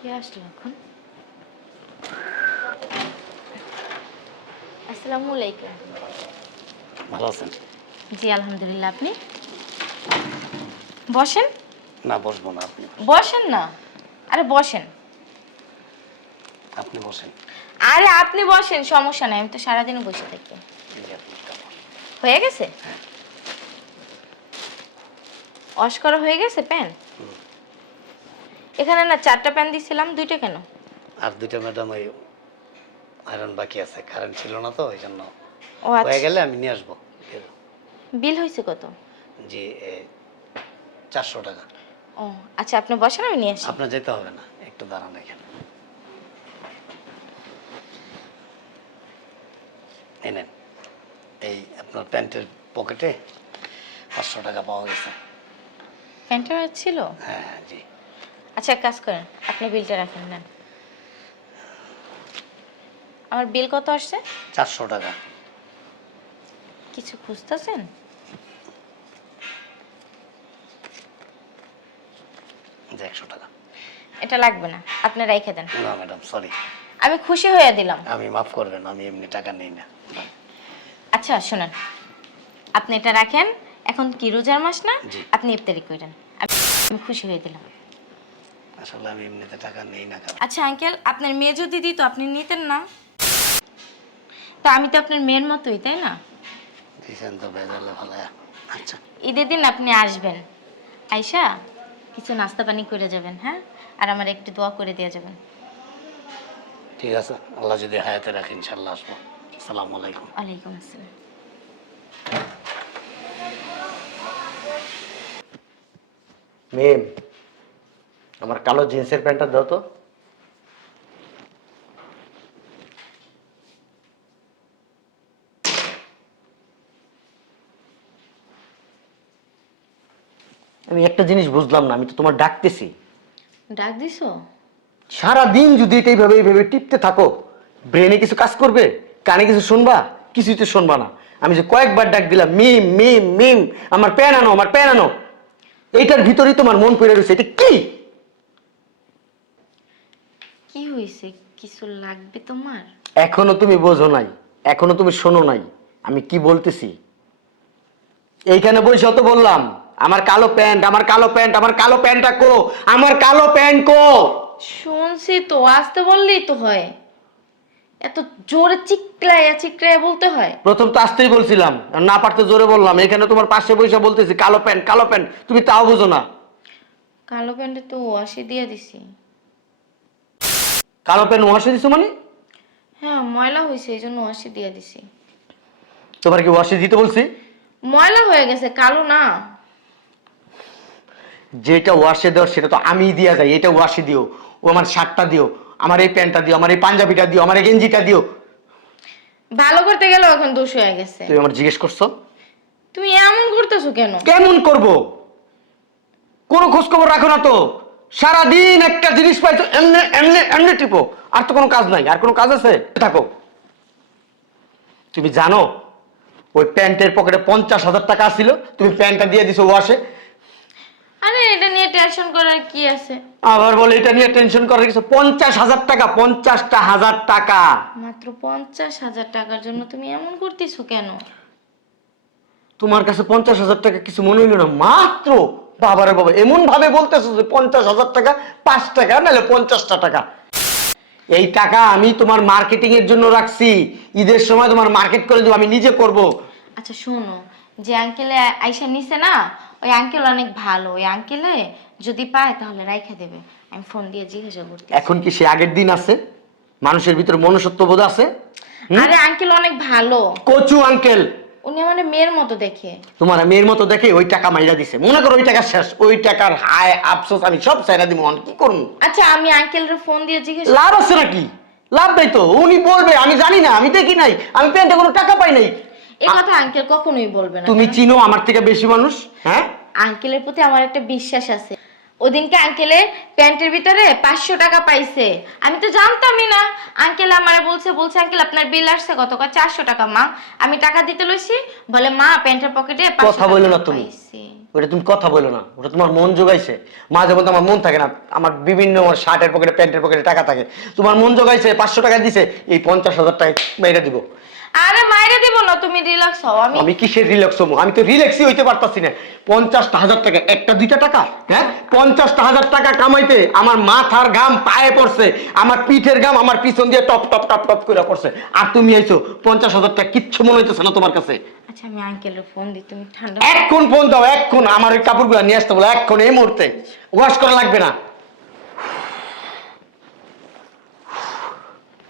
কে আসলো এখন। আসসালামু আলাইকুম। ভালো আছেন? জি আলহামদুলিল্লাহ আপনি? বসেন। না বসবো না আপনি বসেন। না। আরে বসেন। আপনি বসেন। আরে আপনি বসেন সমস্যা নাই আমি তো সারাদিন বসে থাকি। হয়ে গেছে? ওয়াশ করা হয়ে গেছে প্যান? এখানে না চারটা প্যান দিছিলাম দুইটা কেন? আর দুইটা ম্যাডাম ওই আয়রন বাকি আছে কারেন্ট ছিল না তো ওই জন্য ও হয়ে আচ্ছা। গেলে আমি নিয়ে আসব। বিল হয়েছে কত? জি চারশো টাকা। ও আচ্ছা আপনি বসেন আমি নিয়ে আসি। আপনার যেতে হবে না একটু দাঁড়ান এখানে। এই নেন এই আপনার প্যান্টের পকেটে পাঁচশো টাকা পাওয়া গেছে। প্যান্টটা ছিল? হ্যাঁ হ্যাঁ জি। আচ্ছা এক কাজ করেন আপনি বিলটা রাখেন নেন। আমার বিল কত আসছে? চারশো টাকা। কিছু খুঁজতেছেন? যে একশো টাকা। এটা লাগবে না আপনি রেখে দেন। না ম্যাডাম সরি। আমি খুশি হয়ে দিলাম। আমি মাফ করবেন আমি এমনি টাকা নেই না। আচ্ছা শুনেন আপনি এটা রাখেন এখন কি রোজার মাস না। আপনি ইফতারি করেন। আমি খুশি হয়ে দিলাম। আসলে আমি এমনিতে টাকা নেই না কারণ আচ্ছা আঙ্কেল আপনার মেয়ে যদি দিত আপনি নিতেন না? তা আমি তো আপনার মেয়ের মতোই তাই না? দিয়েছেন তো বেজালে ভালো। আচ্ছা। ঈদের দিন আপনি আসবেন। আয়শা কিছু নাস্তা পানি করে যাবেন হ্যাঁ? আর আমার একটু দোয়া করে দিয়ে যাবেন। ঠিক আছে আল্লাহ যদি হায়াতে রাখে ইনশাল্লাহ আসব। আসসালামু আলাইকুম। ওয়ালাইকুম আসসালাম। মেম আমার কালো জিন্সের প্যান্টটা দাও তো। আমি একটা জিনিস বুঝলাম না আমি তো তোমার ডাকতেছি। ডাক দিছো? সারা দিন যদি এটা এইভাবে এইভাবে টিপতে থাকো ব্রেনে কিছু কাজ করবে কানে কিছু শুনবা কিছুই তো শুনবা না। আমি যে কয়েকবার ডাক দিলাম মিম মিম মিম আমার প্যান আনো আমার প্যান আনো। এইটার ভিতরেই তোমার মন পড়ে রয়েছে এটা কি? কি হয়েছে কিছু লাগবে তোমার? এখনও তুমি বোঝো নাই। এখনও তুমি শোনো নাই। আমি কি বলতেছি? এইখানে বসে তো বললাম আমার কালো প্যান্ট আমার কালো প্যান্ট আমার কালো প্যান্টটা কো আমার কালো প্যান্ট কো। শুনছি তো আসতে বললেই তো হয়। এত জোরে চিকলাইয়া চিকলাইয়া বলতে হয়। প্রথম তো আসতেই বলছিলাম না পারতে জোরে বললাম। এখানে তোমার পাশে বসে বলতেছি কালো প্যান্ট কালো প্যান্ট তুমি তাও বুঝো না। কালো প্যান্টে তো ওয়াশি দিয়ে দিছি। কালো প্যান্ট ওয়াশে দিছো মানে? হ্যাঁ ময়লা হয়েছে এই জন্য ওয়াশি দিয়ে দিছি। তোমার কি ওয়াশে দিতে বলছি? ময়লা হয়ে গেছে কালো না। যেটা ওয়াশে দেওয়ার সেটা তো আমি দিয়া যাই এটা ওয়াশে দিও। ও আমার শার্টটা দিও আমার এই প্যান্টটা দিও আমার এই পাঞ্জাবিটা দিও আমার এই গেঞ্জিটা দিও। ভালো করতে গেলেও এখন দোষ হয়ে গেছে। তুমি আমার জিজ্ঞেস করছ? তুমি এমন করতেছো কেন? কেমন করব? কোনো খোঁজ খবর রাখো না তো। সারাদিন একটা জিনিস পাইছো এমনি এমনি এমনি টিপো। আর তো কোনো কাজ নাই আর কোনো কাজ আছে? থাকো। তুমি জানো ওই প্যান্টের পকেটে পঞ্চাশ হাজার টাকা ছিল তুমি প্যান্টটা দিয়ে দিছো ওয়াশে আরে এটা নিয়ে টেনশন করার কি আছে? আবার বলে এটা নিয়ে টেনশন করার কিছু? পঞ্চাশ হাজার টাকা পঞ্চাশটা হাজার টাকা। মাত্র পঞ্চাশ হাজার টাকার জন্য তুমি এমন করতেছো কেন? তোমার কাছে পঞ্চাশ হাজার টাকা কিছু মনে হইল না? মাত্র বাবারে বাবা এমন ভাবে বলতেছো যে পঞ্চাশ হাজার টাকা পাঁচ টাকা নাহলে পঞ্চাশটা টাকা। এই টাকা আমি তোমার মার্কেটিং এর জন্য রাখছি। ঈদের সময় তোমার মার্কেট করে দেবো আমি নিজে করব। আচ্ছা শোনো যে আঙ্কেলে আইসা নিছে না ওই আঙ্কেল অনেক ভালো। ওই আঙ্কেলে যদি পায় তাহলে রাইখা দেবে। আমি ফোন দিয়ে জিজ্ঞাসা করতে এখন কি সে আগের দিন আছে? মানুষের ভিতরে মনুষ্যত্ব বোধ আছে আরে আঙ্কেল অনেক ভালো। কচু আঙ্কেল উনি মেয়ের মতো দেখে। তোমার মেয়ের মতো দেখে ওই টাকা মাইরা দিছে। মনে করো ওই টাকা শেষ। ওই টাকার হায় আফসোস আমি সব চাইরা দিব কি করব আচ্ছা আমি আঙ্কেলের ফোন দিয়ে জিজ্ঞাসা লাভ আছে নাকি? লাভ নাই তো। উনি বলবে আমি জানি না আমি দেখি নাই। আমি প্যান্টে কোনো টাকা পাই নাই। এই কথা আঙ্কেল কখনোই বলবে না। তুমি চিনো আমার থেকে বেশি মানুষ হ্যাঁ? আঙ্কেলের প্রতি আমার একটা বিশ্বাস আছে। ওদিনকে আঙ্কেলের প্যান্টের ভিতরে পাঁচশো টাকা পাইছে। আমি তো জানতামই না। আঙ্কেল আমারে বলছে বলছে আঙ্কেল আপনার বিল আসছে কত? কয় চারশো টাকা মা। আমি টাকা দিতে লইছি। বলে মা প্যান্টের পকেটে কথা বলল না তুমি। ওটা তুমি কথা বলো না। ওটা তোমার মন জোগাইছে। মাঝে মধ্যে আমার মন থাকে না। আমার বিভিন্ন আমার শার্টের পকেটে প্যান্টের পকেটে টাকা থাকে। তোমার মন জোগাইছে পাঁচশো টাকা দিছে। এই পঞ্চাশ হাজার টাকা মেরে দিব। আরে মাইরে দিব না তুমি রিল্যাক্স হও আমি আমি কিসের রিল্যাক্স হব? আমি তো রিল্যাক্সই হইতে পারতাছি না। পঞ্চাশটা হাজার টাকা একটা দুইটা টাকা হ্যাঁ? পঞ্চাশটা হাজার টাকা কামাইতে আমার মাথার ঘাম পায়ে পড়ছে আমার পিঠের ঘাম আমার পিছন দিয়ে টপ টপ টপ টপ করে পড়ছে। আর তুমি আইছো পঞ্চাশ হাজার টাকা কিচ্ছু মনে হইতেছে না তোমার কাছে। আচ্ছা আমি আঙ্কেলের ফোন দিই তুমি ঠান্ডা ফোন দাও এক্ষণ আমার ওই কাপড়গুলো নিয়ে আসতে বলো এক্ষণ এই মুহূর্তে। ওয়াশ করা লাগবে না।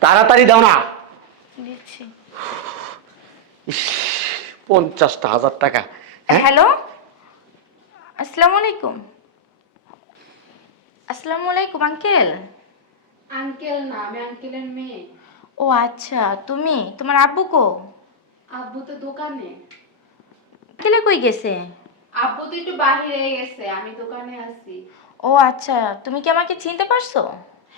তাড়াতাড়ি দাও না। ইস, পঞ্চাশটা হাজার টাকা হ্যাঁ? হ্যালো আসসালামু আলাইকুম। আসসালামু আলাইকুম আঙ্কেল। আঙ্কেল না আমি আঙ্কেলের মেয়ে। ও আচ্ছা তুমি? তোমার আব্বু কো? আব্বু তো দোকানে। আঙ্কেলে কই গেছে? আব্বু তো একটু বাহিরে গেছে আমি দোকানে আছি। ও আচ্ছা তুমি কি আমাকে চিনতে পারছ?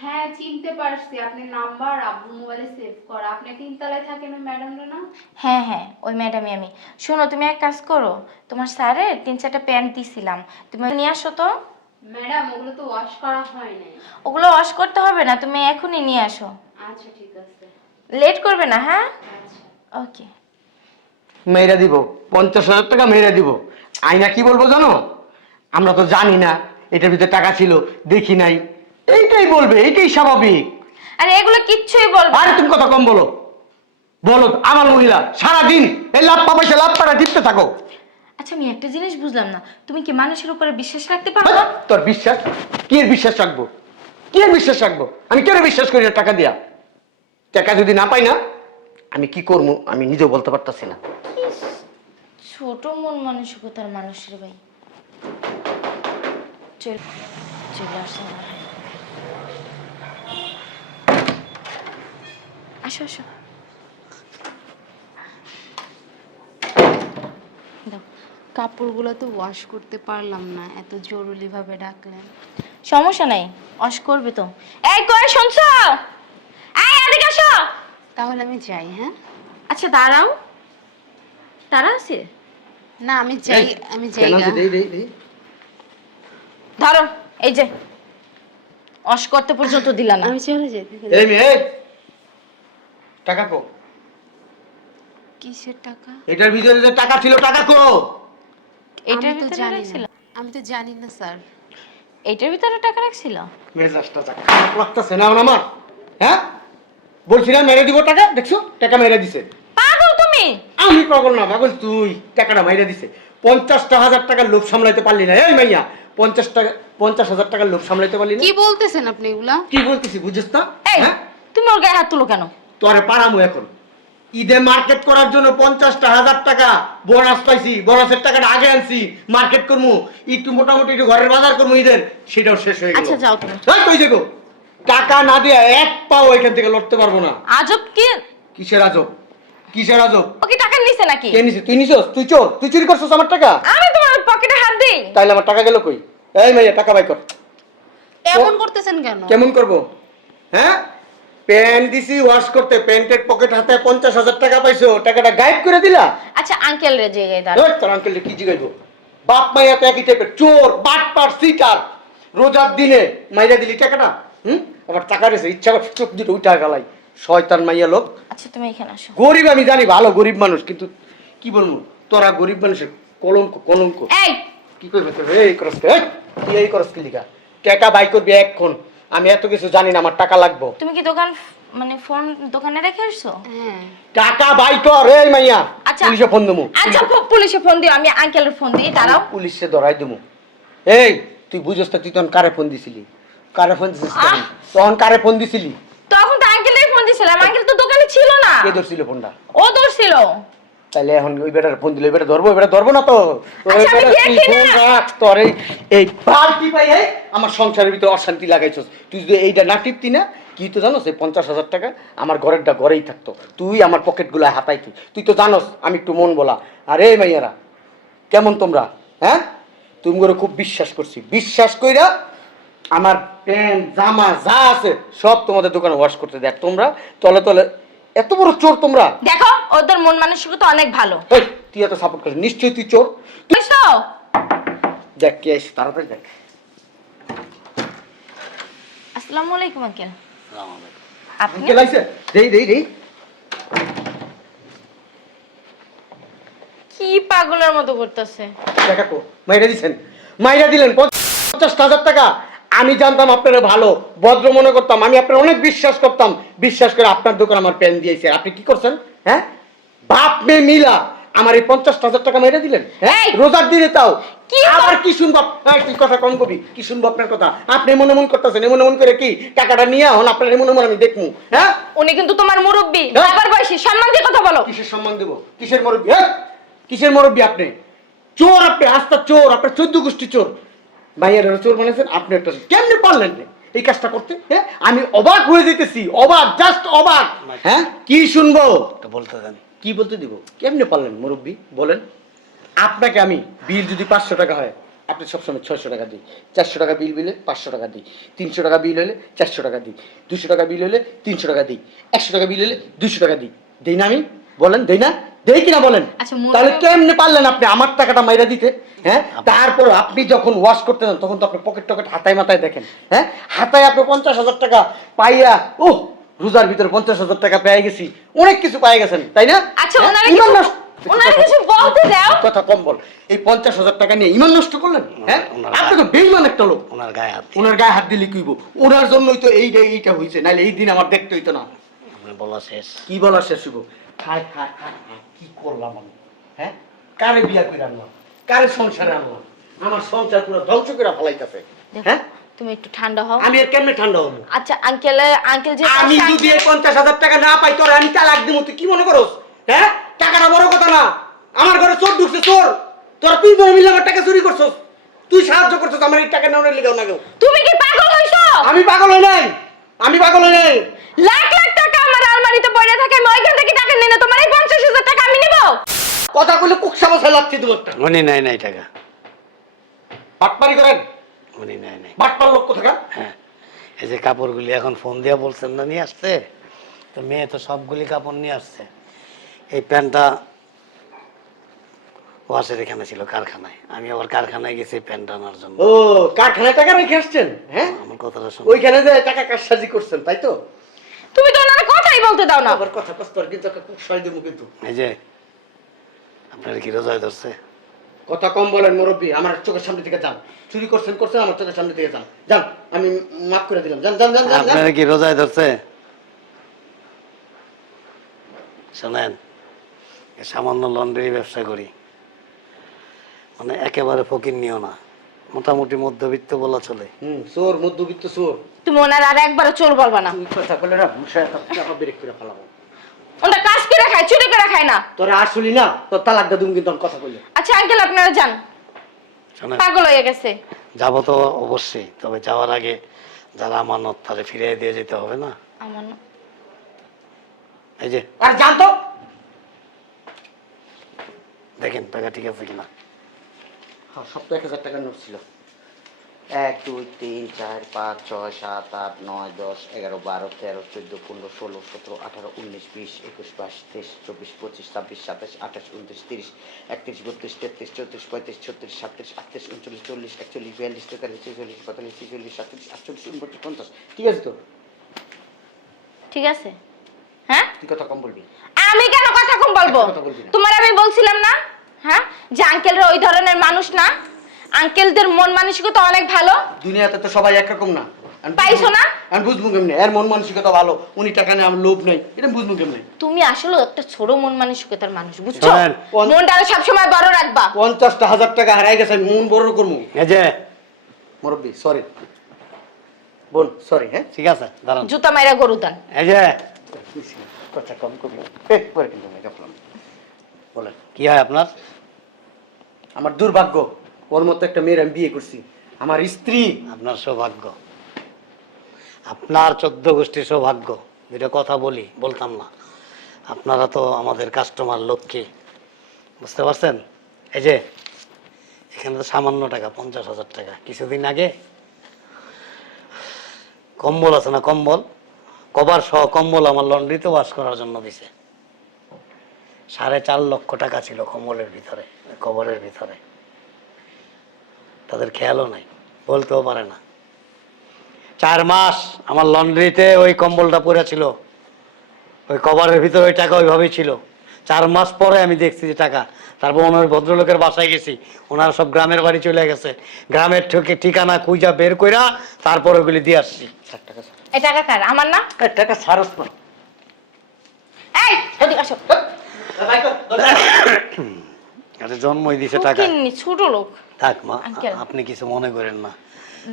হ্যাঁ চিনতে পারছি। আপনি নাম্বার আব্বু মোবাইলে সেভ করা। আপনি তিনতলায় থাকেন ওই ম্যাডামটা না? হ্যাঁ হ্যাঁ ওই ম্যাডামই আমি। শোনো তুমি এক কাজ করো। তোমার স্যারের তিন চারটা প্যান্ট দিছিলাম। তুমি নিয়ে আসো তো। ম্যাডাম ওগুলো তো ওয়াশ করা হয় নাই। ওগুলো ওয়াশ করতে হবে না তুমি এখনই নিয়ে আসো। আচ্ছা ঠিক আছে। লেট করবে না হ্যাঁ? আচ্ছা। ওকে মেয়েরা দিব। পঞ্চাশ হাজার টাকা মেয়েরা দিব। আইনা কি বলব জানো? আমরা তো জানি না এটার ভিতরে টাকা ছিল দেখি নাই। এইটাই বলবে এইটাই স্বাভাবিক। আরে এগুলো কিচ্ছুই বলব আরে তুমি কথা কম বলো। বলো আমার মহিলা সারাদিন এই লাভ পয়সা লাভ পাড়া টিপতে থাকো। আচ্ছা আমি একটা জিনিস বুঝলাম না। তুমি কি মানুষের উপরে বিশ্বাস রাখতে পারো হ্যাঁ, তোর বিশ্বাস? কি এর বিশ্বাস রাখব? কি এর বিশ্বাস রাখব? আমি কেন বিশ্বাস করি না টাকা দিয়া? টাকা যদি না পাই না আমি কি করব? আমি নিজেও বলতে পারতাছি না। ছোট মন মানসিকতার মানুষের ভাই। চল চলে আসছে মনে হয়। আসো আসো। কাপড়গুলো তো ওয়াশ করতে পারলাম না এত জরুরি ভাবে ডাকলেন। সমস্যা নাই অস করবে তো। এই কই শুনছো? এই এদিকে আসো। তাহলে আমি যাই হ্যাঁ? আচ্ছা দাঁড়াও। তারা আছে? না আমি যাই আমি যাই। ধরো এই যে অস করতে পর্যন্ত দিলা না। আমি চলে যাই এই মেয়ে এই। টাকা কো। কিসের টাকা? এটার ভিতরে যে টাকা ছিল টাকা কো। এটার তো জানি না। আমি তো জানি না স্যার। এটার ভিতরে টাকা রাখছিল? মেজাজটা টাকা লাগতেছে না আমার। হ্যাঁ? বলছিলাম মেরে দিব টাকা দেখছ? টাকা মেরে দিছে। পাগল তুমি? আমি পাগল না পাগল তুই। টাকাটা মাইরে দিছে। পঞ্চাশটা হাজার টাকার লোভ সামলাইতে পারলি না এই মাইয়া। পঞ্চাশ টাকা পঞ্চাশ হাজার টাকার লোভ সামলাইতে পারলি না। কি বলতেছেন আপনি এগুলা? কি বলতেছি বুঝিস না? হ্যাঁ? তুমি ওর গায়ে হাত তুলো কেন? তোরে পারামু এখন। ঈদে মার্কেট করার জন্য পঞ্চাশটা হাজার টাকা বোনাস পাইছি বোনাসের টাকাটা আগে আনছি মার্কেট করব একটু মোটামুটি একটু ঘরের বাজার করব ঈদের সেটাও শেষ হয়ে গেল। আচ্ছা যাও তুমি। এই কই টাকা না দিয়ে এক পাও এখান থেকে লড়তে পারব না। আজব কি? কিসের আজব? কিসের আজব? ও কি টাকা নিছে নাকি? কে নিছিস তুই নিছস? তুই চোর? তুই চুরি করছিস আমার টাকা? আমি তোমার পকেটে হাত দিই। তাইলে আমার টাকা গেল কই? এই মাইয়া টাকা বাই কর। এমন করতেছেন কেন? কেমন করব? হ্যাঁ? প্যান্ট দিছি ওয়াশ করতে প্যান্টের পকেট হাতে পঞ্চাশ হাজার টাকা পাইছো টাকাটা গায়েব করে দিলা? আচ্ছা আঙ্কেল রে যে গায়ে দাঁড়াও তোর আঙ্কেল কি জিগাইবো? বাপ মাইয়া তো একই টাইপের চোর বাট পাট সিটার রোজার দিনে মাইরা দিলি টাকাটা হুম? আবার টাকা রেছে ইচ্ছা করে চোখ দুটো উঠা গেলাই। শয়তান মাইয়া লোক। আচ্ছা তুমি এখানে আসো। গরিব আমি জানি ভালো গরিব মানুষ কিন্তু কি বলব? তোরা গরিব মানুষের কলঙ্ক কলঙ্ক। এই! কি করবে তোর? এই করস? এই, এই করস কি লিগা? টাকা বাই করবি এক্ষণ। আমি এত কিছু জানি না আমার টাকা লাগবো। তুমি কি দোকান মানে ফোন দোকানে রেখে আসছো? হ্যাঁ। টাকা বাই কর এই মাইয়া। আচ্ছা। পুলিশে ফোন দেবো আচ্ছা খুব পুলিশে ফোন দিও আমি আঙ্কেলের ফোন দিই দাঁড়াও। পুলিশে ধরাই দেবো এই তুই বুঝস না তুই তখন কারে ফোন দিছিলি? কারে ফোন দিছিস তখন কারে ফোন দিছিলি? তখন তো আঙ্কেলের ফোন দিছিলাম আঙ্কেল তো দোকানে ছিল না। কে ধরছিল ফোনটা? ও ধরছিল। তাহলে এখন ওই বেটার ফোন দিলে বেটা ধরবো বেটা ধরবো না তো? ওই আচ্ছা, বেটা গিয়ে তুই ফোন রাখ, তোর এই এই বালতি পাই আমার সংসারের ভিতরে অশান্তি লাগাইছস। তুই যদি এইটা না টিপতি না কি তো জানোস এই পঞ্চাশ হাজার টাকা আমার ঘরেরটা ঘরেই থাকতো। তুই আমার পকেটগুলো হাতাইতি তুই। তো জানোস আমি একটু মন বলা। আরে মাইয়ারা কেমন তোমরা হ্যাঁ? তুমি করে খুব বিশ্বাস করছি। বিশ্বাস কইরা আমার প্যান্ট জামা যা আছে সব তোমাদের দোকানে ওয়াশ করতে দেখ তোমরা তলে তলে এত বড় চোর তোমরা? দেখো ওদের মন মানসিকতা অনেক ভালো। এই, তুই এত সাপোর্ট করিস নিশ্চয়ই তুই চোর। বুঝছ দেখ কে এসে তাড়াতাড়ি দেখ। আসসালামু আলাইকুম আঙ্কেল। আসসালামু আলাইকুম। আপনি? কে লাইছে দেই দেই দেই। কি পাগলের মতো করতেছে? টাকা কো মাইরা দিছেন। মাইরা দিলেন পঞ্চাশ হাজার টাকা। আমি জানতাম আপনারা ভালো ভদ্র মনে করতাম আমি আপনার অনেক বিশ্বাস করতাম। বিশ্বাস করে আপনার দোকান আমার পেন দিয়েছে। আপনি কি করছেন? হ্যাঁ? বাপ মেয়ে মিলা আমার এই পঞ্চাশ হাজার টাকা মেরে দিলেন। হ্যাঁ? রোজার দিনে তাও। আবার কি শুনব কথা কম কবি। কি শুনব আপনার কথা? আপনি মনে মন করতেছেন এমন মন করে কি টাকাটা নিয়ে হন আপনার এমন মন আমি দেখব। হ্যাঁ? উনি কিন্তু তোমার মুরব্বী? বাবার বয়সী সম্মান দিয়ে কথা বলো। কিসের সম্মান দেবো? কিসের মুরব্বী? হ্যাঁ? কিসের মুরব্বী আপনি? চোর আপনি আস্তা চোর আপনার চোদ্দ গোষ্ঠী চোর। ভাইয়ের চোর বানিয়েছেন আপনি একটা। কেমনে পারলেন এই কাজটা করতে হ্যাঁ? আমি অবাক হয়ে যেতেছি অবাক জাস্ট অবাক। হ্যাঁ? কি শুনব? বলতে দেন। কি বলতে দিব? কেমনে পারলেন মুরব্বী? বলেন। আপনাকে আমি বিল যদি পাঁচশো টাকা হয় আপনি সবসময় ছয়শো টাকা দিই। চারশো টাকা বিল বিলে পাঁচশো টাকা দিই। তিনশো টাকা বিল হলে চারশো টাকা দিই। দুশো টাকা বিল হলে তিনশো টাকা দিই। একশো টাকা বিল হলে দুশো টাকা দিই। দেই না আমি? বলেন দেই না? দেই কিনা বলেন। আচ্ছা, তাহলে কেমনে পারলেন আপনি আমার টাকাটা মাইরা দিতে? হ্যাঁ? তারপর আপনি যখন ওয়াশ করতে যান তখন তো আপনি পকেট টকেট হাতায় মাথায় দেখেন। হ্যাঁ? হাতায় আপনি পঞ্চাশ হাজার টাকা পাইয়া ও রোজার ভিতরে পঞ্চাশ হাজার টাকা পেয়ে গেছি। অনেক কিছু পেয়ে গেছেন তাই না? আচ্ছা হ্যাঁ? ওনারা কিছু নষ্ট- ওনারা কিছু বলতে দাও। কথা কম বল। এই পঞ্চাশ হাজার টাকা নিয়ে ইমান নষ্ট করলেন? হ্যাঁ? আপনি তো বেইমান একটা লোক। ওনার গায়ে হাত ওনার গায়ে হাত দিলে কিইব ওনার জন্যই তো এইটা এইটা হয়েছে নাহলে এই দিন আমার দেখতে হইতো না। বলা শেষ। কি বলা শেষ হইব? খায় খায় খায় খায়। কি করলাম আমি? হ্যাঁ? কারে বিয়া করে আনলাম? কারে সংসারে আনলাম? আমার সংসার পুরো ধ্বংস করে ফেলাইতেছে। হ্যাঁ? তুমি একটু ঠান্ডা হও। আমি আর কেমনে ঠান্ডা হব? আচ্ছা আঙ্কেল আঙ্কেল যে আমি যদি এই পঞ্চাশ হাজার টাকা না পাই তোর আমি তালাক দিব তুই কি মনে করস? হ্যাঁ? টাকাটা বড় কথা না। আমার ঘরে চোর ঢুকছে চোর। তোরা তুই বলে মিলে আমার টাকা চুরি করছস। তুই সাহায্য করছস আমার এই টাকা নেওয়ার লেগে না কেউ তুমি কি পাগল হইছো? আমি পাগল হই নাই। আমি পাগল হই নাই। লাখ লাখ আলমারিতে পড়ে থাকে আমি ওইখান থেকে টাকা নিয়ে তোমার এই পঞ্চাশ হাজার টাকা আমি নিবো। কথা কইলে কুকসা বসায় লাগছে দু একটা। উনি নাই নাই টাকা। বাটপারি করেন? উনি নাই নাই। বাটপার লোক কোথাকার? হ্যাঁ। এই যে কাপড়গুলি এখন ফোন দিয়ে বলছেন না নিয়ে আসছে? তো মেয়ে তো সবগুলি কাপড় নিয়ে আসছে। এই প্যান্টটা ওয়াশের এখানে ছিল কারখানায়। আমি আবার কারখানায় গেছি প্যান্ট আনার জন্য। ও কারখানায় টাকা রেখে আসছেন? হ্যাঁ? আমার কথাটা শুনুন। ওইখানে যে টাকা কারসাজি করছেন তাই তো? তুমি তো ওনার কথাই বলতে দাও না। আবার কথা কষ্ট কিন্তু একটা কুকসাই দেবো কিন্তু। এই যে আপনার কি রোজায় ধরছে? কথা কম বলেন মুরব্বী আমার চোখের সামনে থেকে যান। চুরি করছেন করছেন আমার চোখের সামনে থেকে যান। যান আমি মাফ করে দিলাম। যান যান যান যান, যান। আপনার কি রোজায় ধরছে? শোনেন এই সামান্য লন্ড্রি ব্যবসা করি। মানে একেবারে ফকির নিও না। মোটামুটি মধ্যবিত্ত বলা চলে। হুম চোর মধ্যবিত্ত চোর। তুমি ওনার আর একবারও চোর বলবা না। তুই কথা বলে না মুসায় টাকা বেরেক করে ফেলাবো ওনার কাজ করে খায় চুরি করে খায় না। তোরা আসলি না তোর তালাক দা তুমি কিন্তু কথা বললে আচ্ছা আঙ্কেল আপনারা যান। পাগল হয়ে গেছে। যাব তো অবশ্যই তবে যাওয়ার আগে যারা আমানত তারে ফিরিয়ে দিয়ে যেতে হবে না। আমার না- এই যে। আর জানতো দেখেন টাকা ঠিক আছে কিনা। হ্যাঁ সব তো এক হাজার টাকার নোট ছিল। এক দুই তিন চার পাঁচ ছয় সাত আট নয় দশ এগারো বারো তেরো চোদ্দ পনেরো ষোলো সতেরো আঠারো উনিশ বিশ একুশ বাইশ তেইশ চব্বিশ পঁচিশ ছাব্বিশ সাতাশ আঠাশ উনত্রিশ তিরিশ একত্রিশ বত্রিশ তেত্রিশ চৌত্রিশ পঁয়ত্রিশ ছত্রিশ সাতত্রিশ আটত্রিশ উনচল্লিশ চল্লিশ একচল্লিশ বিয়াল্লিশ তেতাল্লিশ ছেচল্লিশ পঁয়তাল্লিশ ছেচল্লিশ সাতত্রিশ আটচল্লিশ উনপঞ্চাশ পঞ্চাশ ঠিক আছে তো? ঠিক আছে। হ্যাঁ? তুই কথা কম বলবি। আমি কেন কথা কম বলব। তোমার আমি বলছিলাম না? হ্যাঁ যে আঙ্কেলরা ওই ধরনের মানুষ না আঙ্কেলদের মন মানসিকতা অনেক ভালো দুনিয়াতে তো সবাই একরকম না পাইছো না? আমি বুঝব কেমনে এর মন মানসিকতা ভালো উনি টাকা নেই আমার লোভ নেই এটা বুঝব কেমনে তুমি আসলে একটা ছোট মন মানসিকতার মানুষ বুঝছ। মনটা সবসময় বড় রাখবা পঞ্চাশটা হাজার টাকা হারাই গেছে আমি মন বড় করব এই যে মুরব্বী সরি বোন সরি হ্যাঁ ঠিক আছে দাঁড়ান জুতা মাইরা গরু দান এই যে কথা কম করবি এ, পরে কিন্তু দেখলাম বলেন কি হয় আপনার আমার দুর্ভাগ্য, ওর মতো একটা মেয়ের আমি বিয়ে করছি। আমার স্ত্রী। আপনার সৌভাগ্য। আপনার চোদ্দ গোষ্ঠীর সৌভাগ্য যেটা কথা বলি, বলতাম না। আপনারা তো আমাদের কাস্টমার লক্ষ্মী বুঝতে পারছেন? এই যে, এখানে তো সামান্য টাকা, পঞ্চাশ হাজার টাকা। কিছুদিন আগে কম্বল আছে না কম্বল? কভার সহ কম্বল আমার লন্ড্রিতে ওয়াশ করার জন্য দিছে। সাড়ে চার লক্ষ টাকা ছিল কম্বলের ভিতরে কবরের ভিতরে। তাদের খেয়ালও নাই বলতেও পারে না। চার মাস আমার লন্ড্রিতে ওই কম্বলটা পড়ে ছিল ওই কভারের ভিতরে ওই টাকা ওইভাবেই ছিল। চার মাস পরে আমি দেখছি যে টাকা তারপর ওনার ভদ্রলোকের বাসায় গেছি ওনারা সব গ্রামের বাড়ি চলে গেছে। গ্রামের থেকে ঠিকানা খুঁজা বের কইরা তারপর ওগুলি দিয়ে আসছি। টাকা আমার না টাকা ছাড়স না। এই আসো। এটা জন্মই দিছে টাকা। ছোট লোক। থাক মা আপনি কিছু মনে করেন না।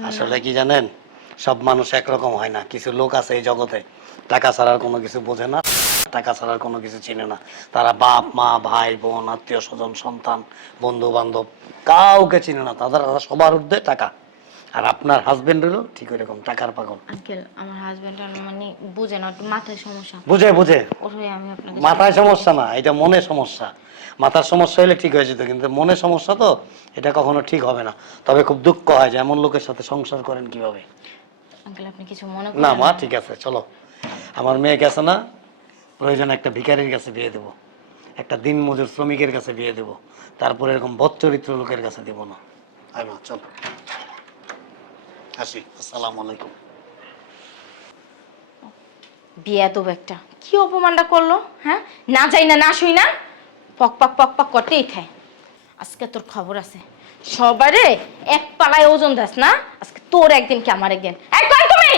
আসলে কি জানেন সব মানুষ একরকম হয় না। কিছু লোক আছে এই জগতে টাকা ছাড়ার কোনো কিছু বোঝে না টাকা ছাড়ার কোনো কিছু চিনে না। তারা বাপ মা ভাই বোন আত্মীয় স্বজন সন্তান বন্ধু বান্ধব কাউকে চিনে না। তাদের তারা সবার ঊর্ধ্বে টাকা। আর আপনার হাজবেন্ড হলো ঠিক ওইরকম টাকার পাগল। আঙ্কেল আমার হাজবেন্ড মানে বুঝে না একটু মাথায় সমস্যা। বুঝে বুঝে। ওটাই আমি আপনাকে মাথায় সমস্যা না এটা মনে সমস্যা। মাথার সমস্যা হলে ঠিক হয়ে যেত কিন্তু মনে সমস্যা তো এটা কখনো ঠিক হবে না। তবে খুব দুঃখ হয় যে এমন লোকের সাথে সংসার করেন কীভাবে? আঙ্কেল আপনি কিছু মনে করেন না মা ঠিক আছে চলো। আমার মেয়ে আছে না প্রয়োজন একটা ভিখারির কাছে বিয়ে দেবো। একটা দিন মজুর শ্রমিকের কাছে বিয়ে দেবো। তারপর এরকম বচ্চরিত্র লোকের কাছে দেবো না। আয় মা চল। আসি, আসসালামু আলাইকুম। বিয়া তো একটা। কি অপমানটা করল হ্যাঁ? না যাই না না শুই না। পক পক পক পক করতেই খায়। আজকে তোর খবর আছে। সবারে এক পালায় ওজন দাস না? আজকে তোর একদিন কি আমার একদিন? এক তুমি?